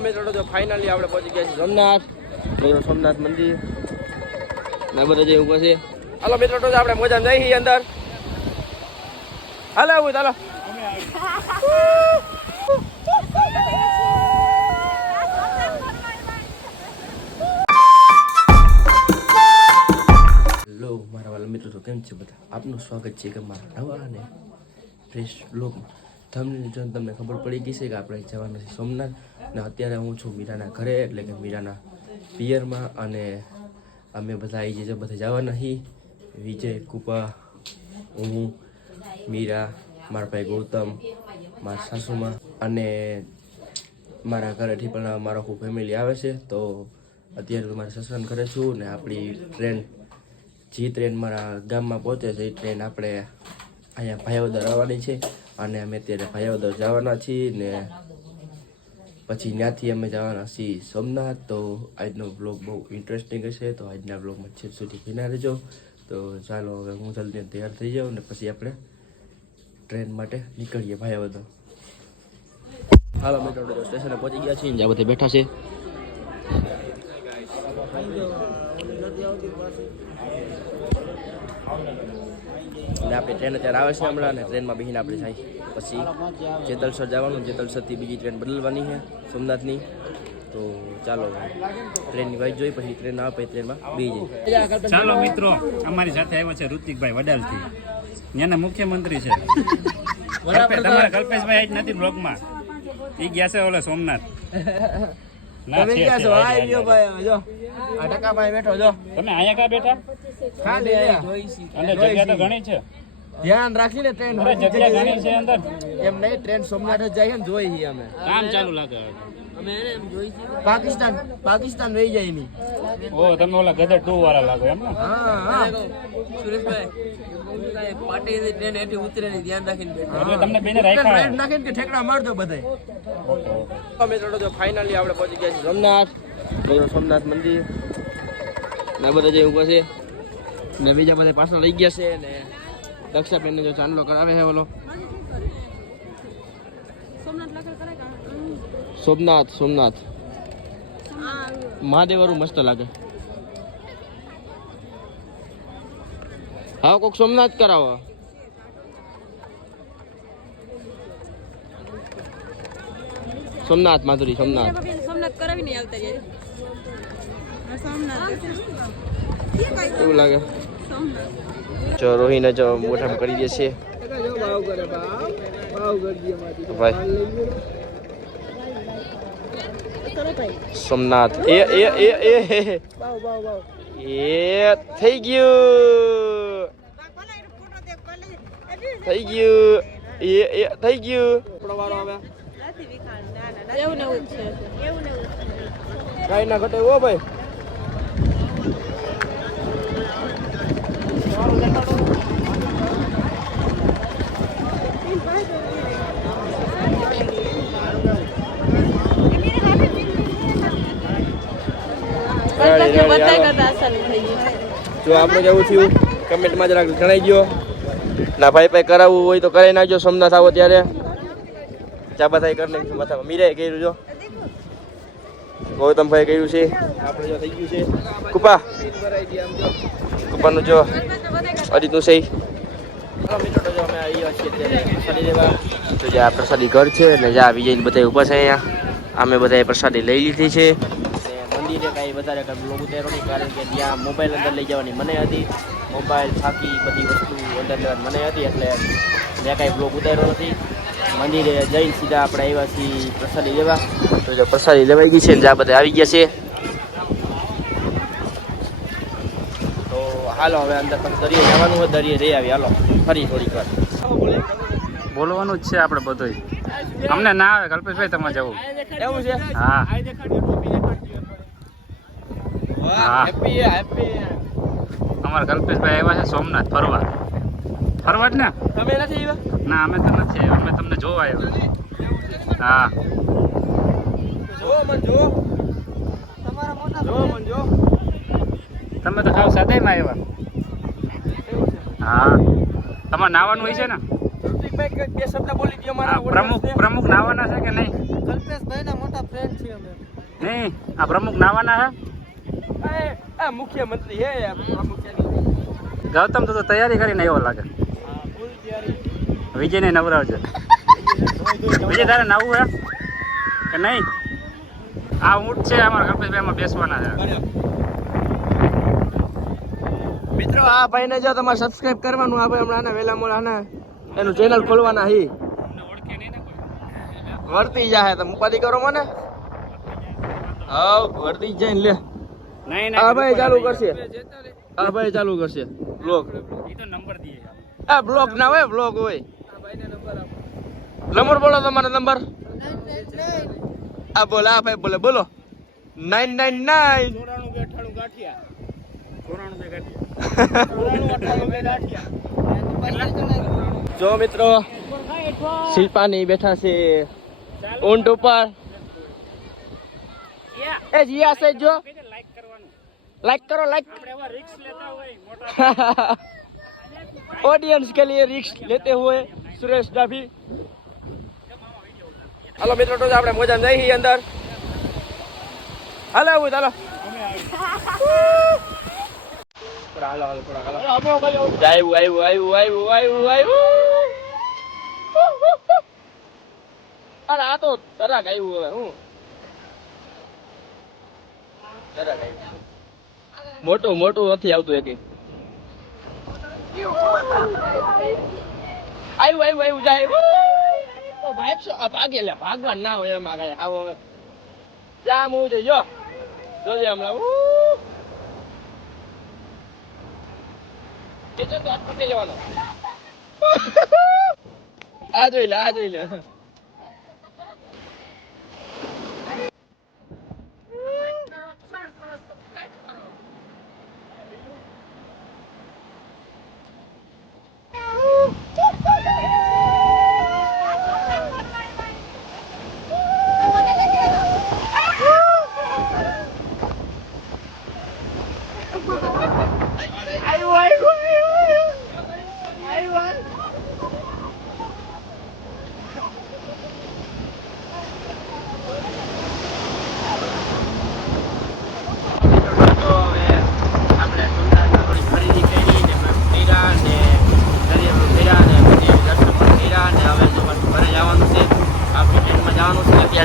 મિત્રો તો ફાઇનલી આપણે પહોંચી ગયા છીએ સોમનાથ. સોમનાથ મંદિર ના બધા જે ઉપર છે. હાલો મિત્રો તો આપણે મોજા જઈએ અંદર. હાલો આવું ચાલો. હેલો મારા વાલા મિત્રો તો કેમ છે બધા, આપનું સ્વાગત છે કે મારા નવા અને ફ્રેશ બ્લોગમાં. તમને જો તમને ખબર પડી ગઈ છે કે આપણે જવાના છે સોમનાથ, ને અત્યારે હું છું મીરાના ઘરે, એટલે કે મીરાના પિયરમાં. અને અમે બધા આવી જઈએ, બધા જવાના છીએ. વિજય, કૃપા, હું, મીરા, મારા ભાઈ ગૌતમ, મારા સાસુમાં અને મારા ઘરેથી પણ મારો આખું ફેમિલી આવે છે. તો અત્યારે તો મારા સસરાના ઘરે છું ને આપણી ટ્રેન જે ટ્રેન મારા ગામમાં પહોંચે છે એ ટ્રેન આપણે અહીંયા ભાયાવદર આવવાની છે. અને અમે અત્યારે ભાયાવદર જવાના છીએ ને પછી ત્યાંથી અમે જવાના છીએ સોમનાથ. તો આજનો બ્લોગ બહુ ઇન્ટરેસ્ટિંગ હશે, તો આજના બ્લોગમાં છેક સુધી બન્યા રહેજો. તો ચાલો હવે હું જલ્દી તૈયાર થઈ જાઉં ને પછી આપણે ટ્રેન માટે નીકળીએ ભાયાવદર. હાલો મિત્રો સ્ટેશને પહોંચી ગયા છીએ, જ્યાં બધા બેઠા છે. અને આપણી ટ્રેન અત્યારે આવે છે હમણાં, અને ટ્રેનમાં બેસીને આપણે જાય પછી જેતલસર જવાનું. જેતલસરથી બીજી ટ્રેન બદલવાની છે સોમનાથની. તો ચાલો ટ્રેનની વાઈટ જોઈ, પછી ટ્રેન આવે પછી ટ્રેનમાં બેસી જાય. ચાલો મિત્રો, અમારી સાથે આવ્યો છે ઋતિકભાઈ વડાલથી, ત્યાંના મુખ્યમંત્રી છે. તમારા કલ્પેશભાઈ આજ નથી બ્લોગમાં, એ ગયા છે ઓલા સોમનાથ. તમે ક્યાં છો? આ રહ્યો ભાઈ, જો આ ટકાભાઈ બેઠો જો. તમે અહીંયા કા બેઠા? અને જગ્યા તો ઘણી છે, ધ્યાન રાખીને ટ્રેન જગ્યા ઘણી છે અંદર. એમ નહીં, ટ્રેન સોમનાથ જ જાય ને જોઈ છીએ અમે. કામ ચાલુ લાગે પાકિસ્તાન રહી જાય ની. ઓ તમે ઓલા ગદર 2 વાળા લાગો એમ ને? હા હા સુરેશભાઈ પાટી ટ્રેન એથી ઉતરે ની ધ્યાન રાખીને બેઠા. એટલે તમને બેને રાખ્યા નાખીને કે ઠેકડા મારજો બધાય. મિત્રો તો ફાઇનલી આપણે પહોંચી ગયા છીએ સોમનાથ. સોમનાથ મંદિર ના બધા જે ઉપર છે ને બીજા બધા પાછળ લઈ ગયા છે. ને દક્ષાબેન જો ચાંદલો કરાવે છે ઓલો સોમનાથ મહાદેવ વાળું મસ્ત લાગે. હા કોક સોમનાથ કરાવો. સોમનાથ માધુરી સોમનાથ કરાવી નહીં આવતા કેવું લાગે? જો રોહિને જો મોઢામાં કરી દે છે ભાઈ. સોમનાથ એ થઈ ગયું થઈ ગયું. કઈ ના ઘટે હો ભાઈ. જો આપણે કેવું થયું કમેન્ટમાં જરાક જણાવી દો. ના ભાઈ કરાવવું હોય તો કરાવી નાખજો. સોમનાથ આવો ત્યારે ચાબાથાઈ કરી નાખીશું માથામાં. મીરાએ કર્યું જો, ગૌતમભાઈ કર્યું છે, આપણે જો થઈ ગયું છે. કુપાનું જો અજીતનું છે. મિત્રો જો અમે આવ્યા છીએ અત્યારે પ્રસાદી લેવા. તો જે આ પ્રસાદી ઘર છે એટલે જ્યાં વિજય બધા ઊભા છે અહીંયા. અમે બધાએ પ્રસાદી લઈ લીધી છે. મંદિરે કાંઈ વધારે બ્લોગ ઉતાર્યો નહીં, કારણ કે ત્યાં મોબાઈલ અંદર લઈ જવાની મને હતી. મોબાઈલ છાકી બધી વસ્તુ અંદર લેવાની મને હતી, એટલે મેં કાંઈ બ્લોગ ઉતાર્યો નથી. મંદિરે જઈને સીધા આપણે આવ્યા છીએ પ્રસાદી લેવા. તો જો પ્રસાદી લેવાઈ ગઈ છે ને જ્યાં બધા આવી ગયા છે. તો હાલો હવે અંદર તમે દરિયે જવાનું હોય, દરિયે જઈ આવી. હાલો ફરી થોડીક વાર બોલવાનું જ છે આપણે બધું. અમને ના આવે કલ્પેશભાઈ તમારે જવું એવું છે. હા અમારા કલ્પેશભાઈ આવ્યા છે સોમનાથ ફરવા જ ને. તમે નથી આવ્યા? ના અમે તો નથી આવ્યા, અમે તમને જોવા આવ્યા. હા તમે તો ખાવ સાદાઈમાં આવ્યા. હા તમારે નાવાનું હોય છે ને? ભાઈ બે શબ્દ બોલી દો આ પ્રમુખ નાવાના છે કે નહીં? કલ્પેશભાઈના મોટા ફ્રેન્ડ છીએ અમે. નહીં, આ પ્રમુખ નાવાના છે. આ મુખ્યમંત્રી હે યાર મુખ્યમંત્રી. ગૌતમ તો તૈયારી કરીને એવો લાગે. વિજયને નવરાવજો. વિજય તારે નવું હે કે નહીં? આ ઊંટ છે અમારા કલ્પેશભાઈમાં બેસવાના છે. મિત્રો આ ભાઈને જો તમારે સબસ્ક્રાઇબ કરવાનું. આ ભાઈ હમણાં વેલા મોડા આના એનું ચેનલ ખોલવાના હી વર્તી જાય તમે ઉપાધિ કરો મને. હા વર્તી જાય લે. નહીં આ ભાઈ ચાલુ કરશે. આ ભાઈ ચાલુ કરશે બ્લોગ. એ તો નંબર દીએ. આ બ્લોગ ના હોય બ્લોગ હોય. નંબર બોલો તમારો નંબર. આ બોલો આ ભાઈ બોલે બોલો 999 જો મિત્રો શિલ્પાની બેઠા છે ઊંટ ઉપર. એ જીયા છે જો લાઈક કરો લાઈક. ऑडियंस के लिए रिस्क लेते हुए सुरेश डाभी. हेलो मित्रों तो આપણે મોજા જઈ અંદર. હાલો આવું ચાલો. હાલો હાલો થોડા હાલો. આવ્યું. અરે આ તો તરાક આવ્યું હવે હું. તરાક આવ્યું. મોટું નથી આવતું એક. આવ્યું જાય. ભાગે લે ભાગવા ના હોય એમાં કઈ. આવો હવે જામ હું છે જો જોજે હમણાં. આ જોઈ લે.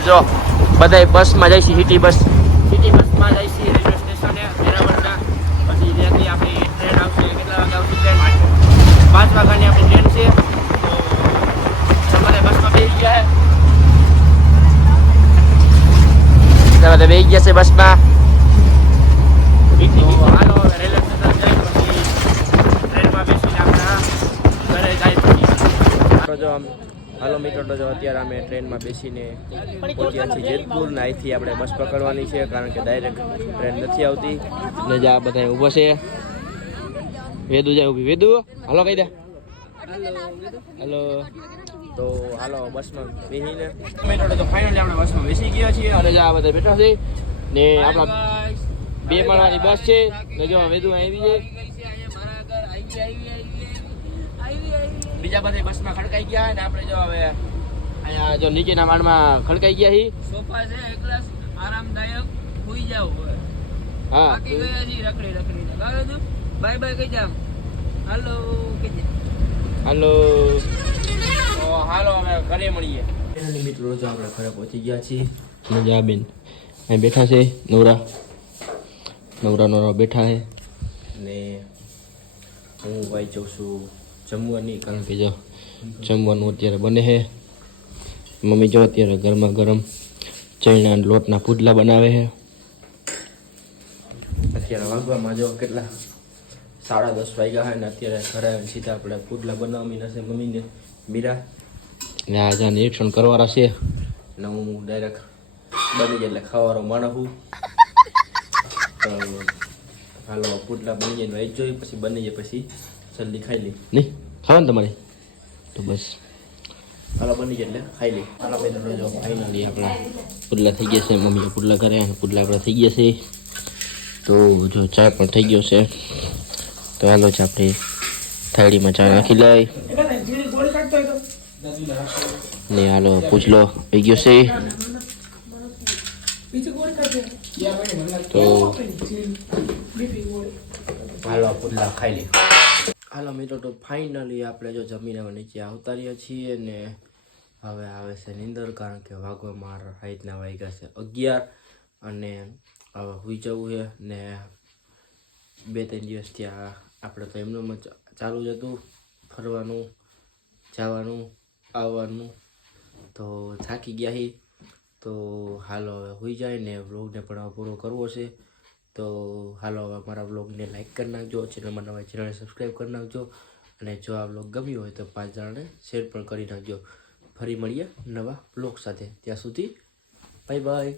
જો બધા બસમાં જાય છે. સિટી બસમાં જાય છે રેલવે સ્ટેશને વેરાવળના. પછી ત્યાંથી આપણી ટ્રેન આવશે. કેટલા વાગે આવશે ટ્રેન? 5 વાગ્યાની આપણી ટ્રેન છે. તો તમારે બસમાં બેસી ગયા બધા બેસી ગયા છે બસમાં. હાલો હવે રેલવે સ્ટેશન જાય પછી ટ્રેનમાં બેસીને આપણા ઘરે જાય. જો આમ હાલો મિત્રો તો જો અત્યારે અમે ટ્રેનમાં બેસીને પહોંચ્યા છીએ જેતપુર. ને અહીંથી આપણે બસ પકડવાની છે કારણ કે ડાયરેક્ટ ટ્રેન નથી આવતી. ને જે આ બધા ઊભો છે વેદુ જાય ઊભી. વેદુ હાલો કહી દે હાલો. તો હાલો બસમાં બેસીને મિત્રો તો ફાઇનલી આપણે બસમાં બેસી ગયા છીએ. અને જે આ બધા બેઠા છે ને આપણા 2 માળાની બસ છે. ને જો વેદુ આવી જાય. બીજા બધા બસમાં ખડકાઈ ગયા ને આપણે જો હવે અહીંયા જો નીચેના માળમાં ખડકાઈ ગયા હી. સોફા છે એકલા આરામદાયક સુઈ જાવ. હા બાકી ગયા છી રખડી ગાવે તું બાય કહી જા. હાલો કહી જા. હાલો તો હાલો અમે ઘરે મળીએ. મિત્રો જો આપણે ઘરે પહોંચી ગયા છીએ. મજા બેન અહીં બેઠા છે. નવરા બેઠા છે ને હું ભાઈ જાઉં છું જમવાની. કારણ કે જો જમવાનું અત્યારે બને છે. મમ્મી જો અત્યારે ગરમા ગરમ ચણા લોટના પુડલા બનાવે છે. અત્યારે વાગવામાં જો કેટલા 10:30 વાગ્યા છે ને અત્યારે ઘરે સીધા આપણે પુડલા બનાવવાની નથી મમ્મીને મીરા ને આજે નિરીક્ષણ કરવાના છે. ને હું ડાયરેક્ટ બની જાય એટલે ખાવાનો માણસ હું. તો હાલો પુડલા બની જાય વાઈ જોઈ પછી બની જાય પછી જલ્દી ખાઈ લઈ. નહીં ખાવાનું તમારે તો બસ હાલો બની જાય એટલે ખાઈ લઈ. હાલો ભાઈ જો ફાઇનલી આપણા પુડલા થઈ ગયા છે. મમ્મીએ પુડલા કર્યા અને પુડલા આપણા થઈ ગયા છે. તો જો ચા પણ થઈ ગયો છે. તો હાલો જ આપણે થાળીમાં ચા નાખી લઈ. ને હાલો પૂછલો થઈ ગયો છે તો હાલો પુડલા ખાઈ લે. હાલો મિત્રો તો ફાઇનલી આપણે જો જમીને હવે નીચે આવતા રહ્યા છીએ ને હવે આવે છે નીંદર, કારણ કે વાગવા મારા રાતના વાગ્યા છે 11 અને હવે સુઈ જવું છે ને 2-3 દિવસ ત્યાં આપણે તો એમનું ચાલુ જ હતું ફરવાનું જવાનું આવવાનું, તો થાકી ગયા હી. તો હાલો હવે સુઈ જાય ને વ્લોગને પણ હવે પૂરો કરવો છે. તો હાલો હવે મારા વ્લોગને લાઈક કરી નાખજો, ચેનલમાં નવા ચેનલને સબસ્ક્રાઈબ કરી નાખજો અને જો આ વ્લોગ ગમ્યો હોય તો 5 જણાને શેર પણ કરી નાખજો. ફરી મળીએ નવા વ્લોગ સાથે, ત્યાં સુધી બાય બાય.